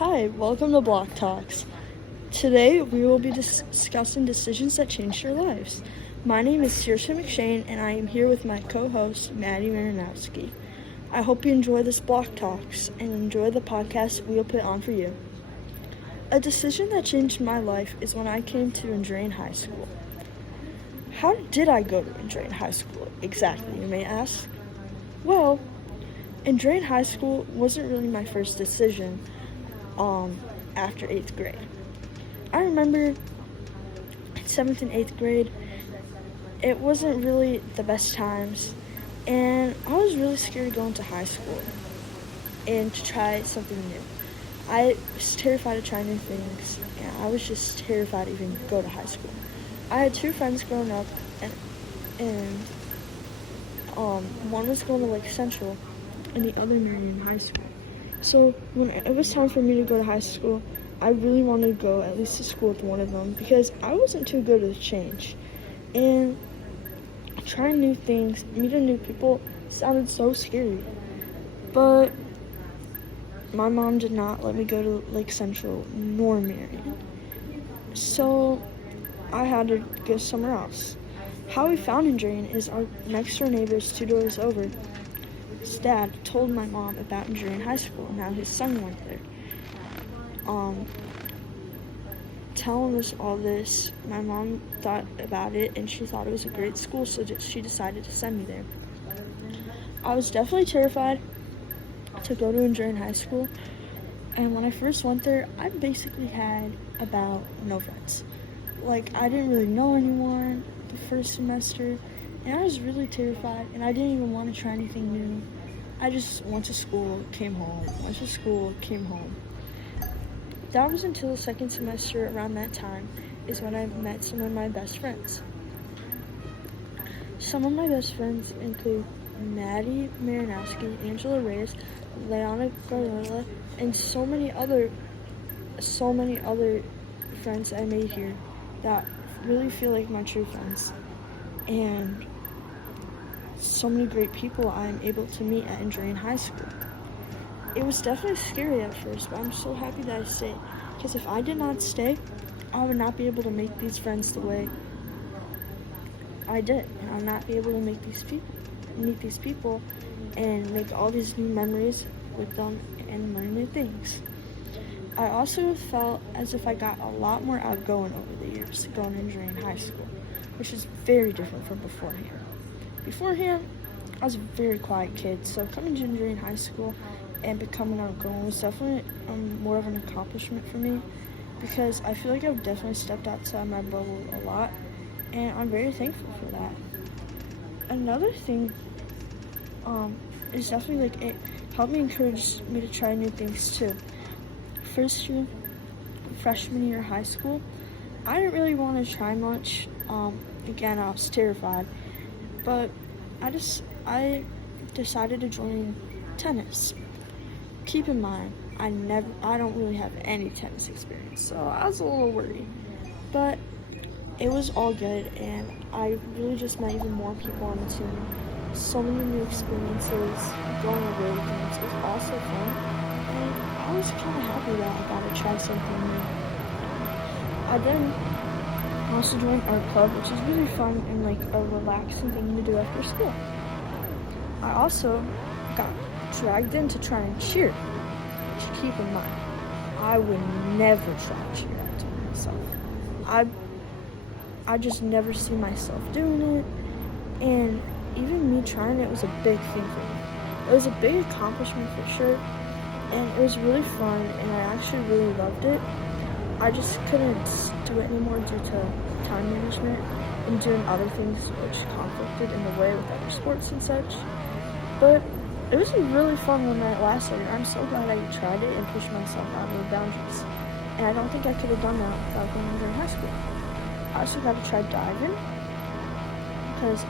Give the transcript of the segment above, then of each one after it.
Hi, welcome to Block Talks. Today we will be discussing decisions that changed your lives. My name is Saoirse McShane and I am here with my co-host Maddie Marinowski. I hope you enjoy this Block Talks and enjoy the podcast we will put on for you. A decision that changed my life is when I came to Andrean High School. How did I go to Andrean High School exactly, you may ask? Well, Andrean High School wasn't really my first decision after 8th grade. I remember 7th and 8th grade, it wasn't really the best times, and I was really scared going to high school and to try something new. I was terrified of trying new things, and I was just terrified to even go to high school. I had two friends growing up, and one was going to Lake Central, and the other Marion High School. So when it was time for me to go to high school, I really wanted to go at least to school with one of them because I wasn't too good at the change. And trying new things, meeting new people sounded so scary. But my mom did not let me go to Lake Central nor Marion. So I had to go somewhere else. How we found Andrean is our next door neighbors 2 doors over. His dad told my mom about Andrean High School and how his son went there. Telling us all this, my mom thought about it and she thought it was a great school, so she decided to send me there. I was definitely terrified to go to Andrean High School, and when I first went there, I basically had about no friends. I didn't really know anyone the first semester, and I was really terrified, and I didn't even want to try anything new. I just went to school, came home, went to school, came home. That was until the second semester. Around that time is when I met some of my best friends. Some of my best friends include Maddie Marinowski, Angela Reyes, Leona Garilla, and so many other friends I made here that really feel like my true friends. And so many great people I'm able to meet at Andrean High School. It was definitely scary at first, but I'm so happy that I stayed. Because if I did not stay, I would not be able to make these friends the way I did. And I would not be able to meet these people and make all these new memories with them and learn new things. I also felt as if I got a lot more outgoing over the years going to Andrean High School, which is very different from beforehand. Beforehand, I was a very quiet kid, so coming to Andrean High School and becoming outgoing was definitely more of an accomplishment for me because I feel like I've definitely stepped outside my bubble a lot, and I'm very thankful for that. Another thing is definitely it helped me encourage me to try new things too. Freshman year of high school, I didn't really want to try much. Again, I was terrified. But I decided to join tennis. Keep in mind, I don't really have any tennis experience, so I was a little worried. But it was all good, and I really just met even more people on the team. So many new experiences, going away with things. It was also fun, and I was kind of happy that I got to try something new. I then also joined art club, which is really fun and a relaxing thing to do after school. I also got dragged in to try and cheer, which keep in mind, I would never try to cheer out to myself. I just never see myself doing it, and even me trying it was a big thing for me. It was a big accomplishment for sure, and it was really fun, and I actually really loved it. I just couldn't do it anymore due to time management and doing other things which conflicted in the way with other sports and such. But it was really fun when that lasted. I'm so glad I tried it and pushed myself out of the boundaries. And I don't think I could have done that without going during high school. I also got to try diving because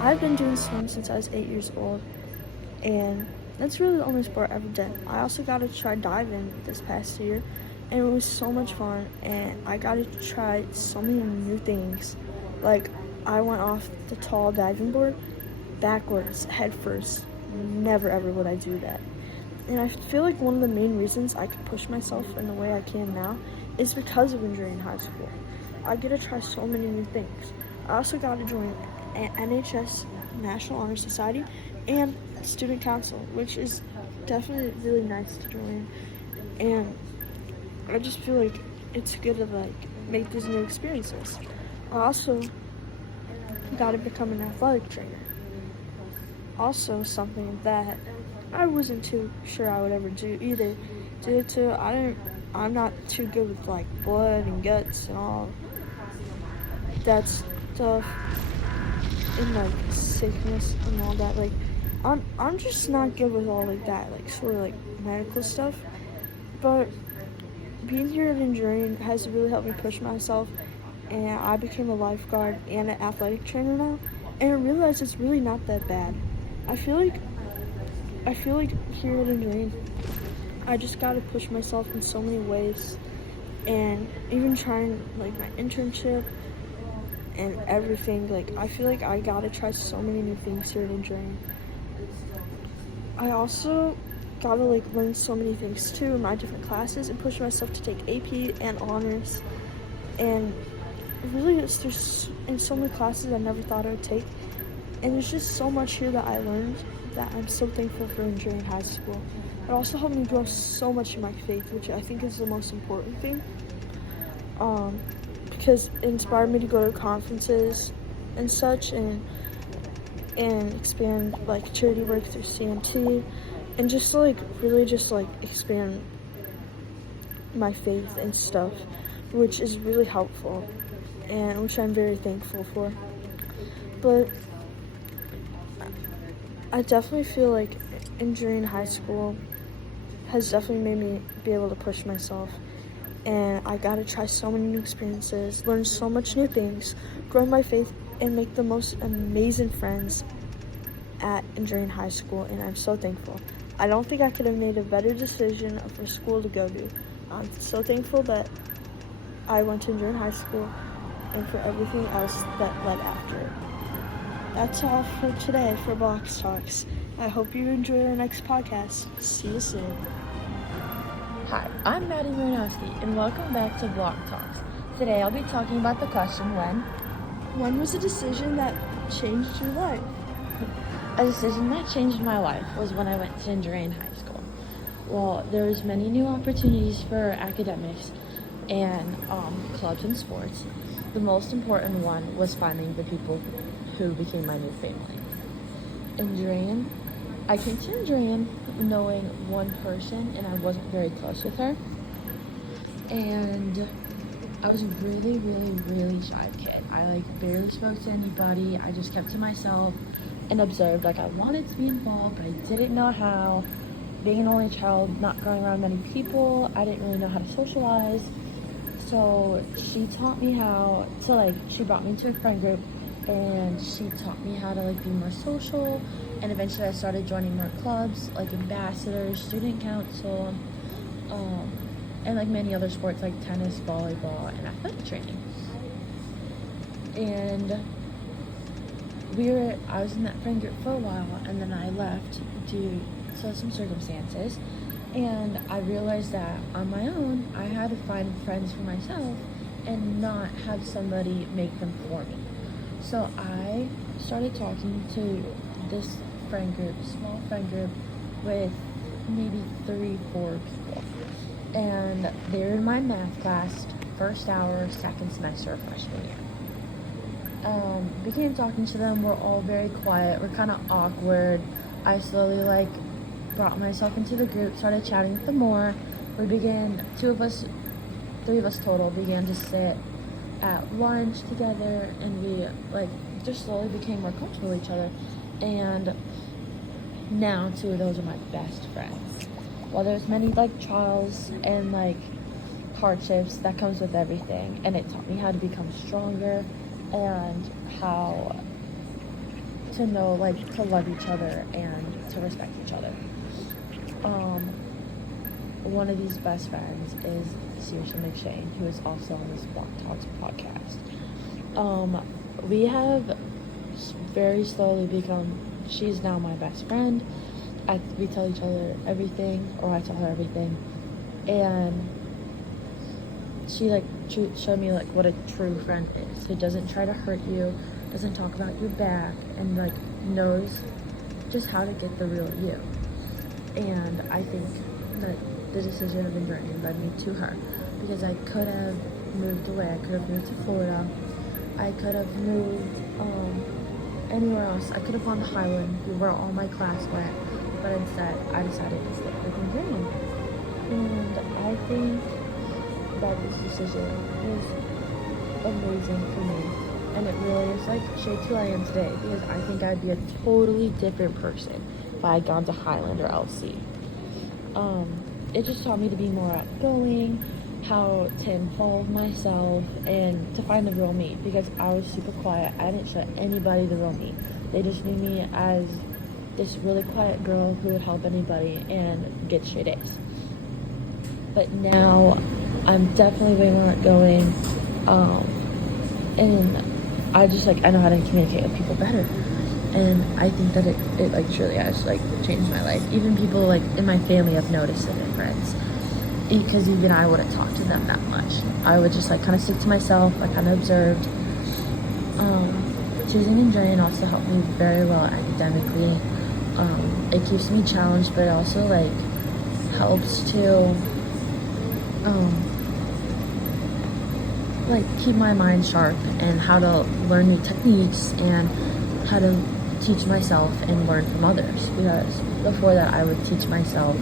I've been doing swimming since I was 8 years old, and that's really the only sport I ever did. I also got to try diving this past year, and it was so much fun, and I got to try so many new things. I went off the tall diving board backwards, head first. Never ever would I do that. And I feel like one of the main reasons I could push myself in the way I can now is because of enjoying high school. I get to try so many new things. I also got to join NHS National Honor Society and Student Council, which is definitely really nice to join. And I just feel like it's good to make these new experiences. I also got to become an athletic trainer. Also something that I wasn't too sure I would ever do either, due to I'm not too good with blood and guts and all that stuff, and sickness and all that. I'm just not good with all that, sort of medical stuff. But being here at Enduring has really helped me push myself, and I became a lifeguard and an athletic trainer now, and I realized it's really not that bad. I feel like here at Enduring, I just got to push myself in so many ways, and even trying my internship and everything. I feel like I got to try so many new things here at Enduring. I also got to learn so many things too in my different classes and push myself to take AP and honors. And really, there's in so many classes I never thought I would take, and there's just so much here that I learned that I'm so thankful for enjoying high school. It also helped me grow so much in my faith, which I think is the most important thing, because it inspired me to go to conferences and such, and expand charity work through CMT, and just really just expand my faith and stuff, which is really helpful, and which I'm very thankful for. But I definitely feel like enduring high school has definitely made me be able to push myself, and I got to try so many new experiences, learn so much new things, grow my faith, and make the most amazing friends at enduring high school, and I'm so thankful. I don't think I could have made a better decision for school to go to. I'm so thankful that I went to enduring high school, and for everything else that led after it. That's all for today for Blox Talks. I hope you enjoy our next podcast. See you soon. Hi, I'm Maddie Marinowski, and welcome back to Blox Talks. Today I'll be talking about the question, when was a decision that changed your life? A decision that changed my life was when I went to Enduring High School. Well, there was many new opportunities for academics and clubs and sports. The most important one was finding the people who became my new family. Enduring, I came to Enduring knowing one person, and I wasn't very close with her. And I was a really, really, really shy kid. I barely spoke to anybody. I just kept to myself and observed. I wanted to be involved, but I didn't know how. Being an only child, not growing around many people, I didn't really know how to socialize. So she taught me how to she brought me to a friend group, and she taught me how to be more social. And eventually I started joining more clubs like ambassadors, student council, and many other sports like tennis, volleyball, and athletic training. And I was in that friend group for a while, and then I left due to some circumstances, and I realized that on my own I had to find friends for myself and not have somebody make them for me. So I started talking to this friend group, small friend group with maybe 3-4 people, and they're in my math class, first hour, second semester of freshman year. Began talking to them. We're all very quiet. We're kind of awkward. I slowly brought myself into the group, started chatting with them more. We began, 3 of us total, began to sit at lunch together, and we just slowly became more comfortable with each other. And now 2 of those are my best friends. While there's many trials and hardships that comes with everything, and it taught me how to become stronger and how to know to love each other and to respect each other. One of these best friends is Saoirse McShane, who is also on this Blox Talks podcast. We have very slowly become, she's now my best friend, we tell each other everything, or I tell her everything, and she like showed me like what a true friend is, who doesn't try to hurt you, doesn't talk about your back, and like knows just how to get the real you. And I think that the decision of enduring led me to her, because I could have moved away. I could have moved to Florida. I could have moved anywhere else. I could have gone to Highland, where all my class went, but instead I decided to stick with enduring. And I think that this decision is amazing for me, and it really is like shaped who I am today, because I think I'd be a totally different person if I had gone to Highland or LC. It just taught me to be more outgoing, how to involve myself, and to find the real me, because I was super quiet. I didn't show anybody the real me. They just knew me as this really quiet girl who would help anybody and get straight A's. But now I'm definitely way more outgoing, and I just like, I know how to communicate with people better. And I think that it like truly has like changed my life. Even people like in my family have noticed it, and friends, because even I wouldn't talk to them that much. I would just like kind of stick to myself. I kind of observed. Choosing enduring also helped me very well academically. It keeps me challenged, but it also like helps to like keep my mind sharp, and how to learn new techniques, and how to teach myself and learn from others, because before that I would teach myself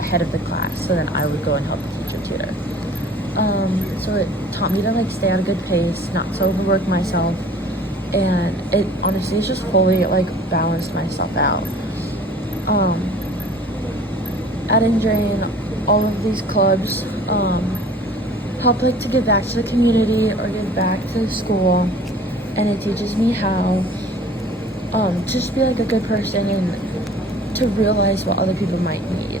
ahead of the class, so then I would go and help the teacher tutor. So it taught me to like stay at a good pace, not to overwork myself, and it honestly has just fully like balanced myself out. At enduring, all of these clubs help like to give back to the community or give back to the school, and it teaches me how just be like a good person and to realize what other people might need,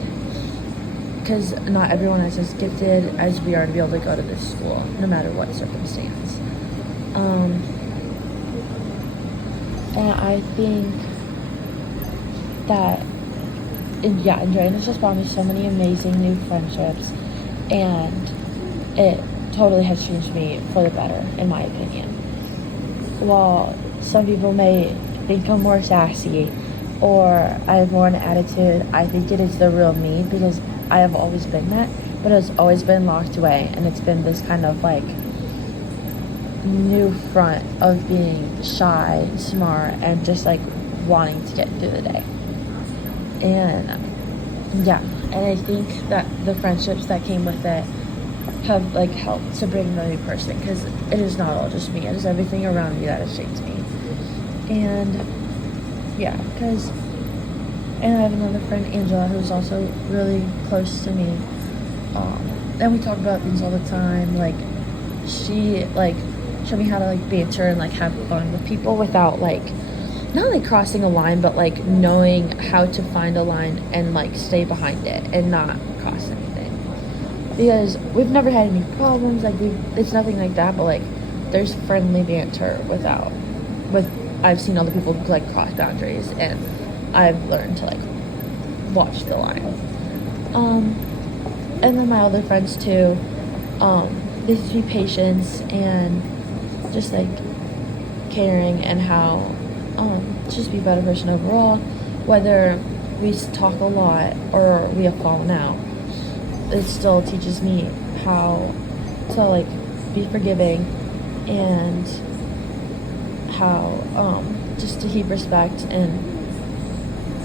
because not everyone is as gifted as we are to be able to go to this school, no matter what circumstance. And I think that enjoying has just brought me so many amazing new friendships, and it totally has changed me for the better, in my opinion. While some people may think I'm more sassy or I have more an attitude, I think it is the real me, because I have always been that, but it's always been locked away, and it's been this kind of like new front of being shy, smart, and just like wanting to get through the day. And I think that the friendships that came with it have like helped to bring the new person, because it is not all just me, it is everything around me that has shaped me. And and I have another friend, Angela, who's also really close to me, and we talk about things all the time. Like, she like showed me how to like banter and like have fun with people without like, not like crossing a line, but like knowing how to find a line and like stay behind it and not cross anything. Because we've never had any problems, like it's nothing like that, but like there's friendly banter I've seen other people like cross boundaries, and I've learned to like watch the line. And then my other friends too, they teach me patience and just like caring, and how just be a better person overall. Whether we talk a lot or we have fallen out, it still teaches me how to like be forgiving, and how just to keep respect, and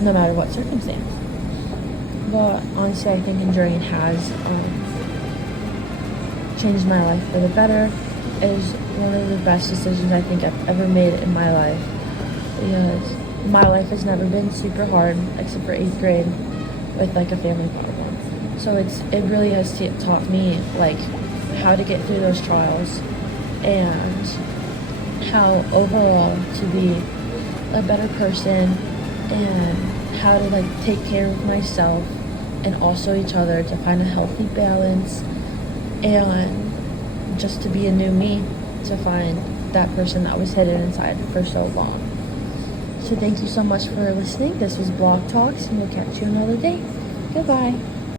no matter what circumstance. But honestly, I think enduring has changed my life for the better. It is one of the best decisions I think I've ever made in my life, because my life has never been super hard, except for 8th grade with like a family problem. So it really has taught me like how to get through those trials, and how overall to be a better person, and how to like take care of myself and also each other, to find a healthy balance, and just to be a new me, to find that person that was hidden inside for so long. So thank you so much for listening. This was Blog Talks, and we'll catch you another day. Goodbye.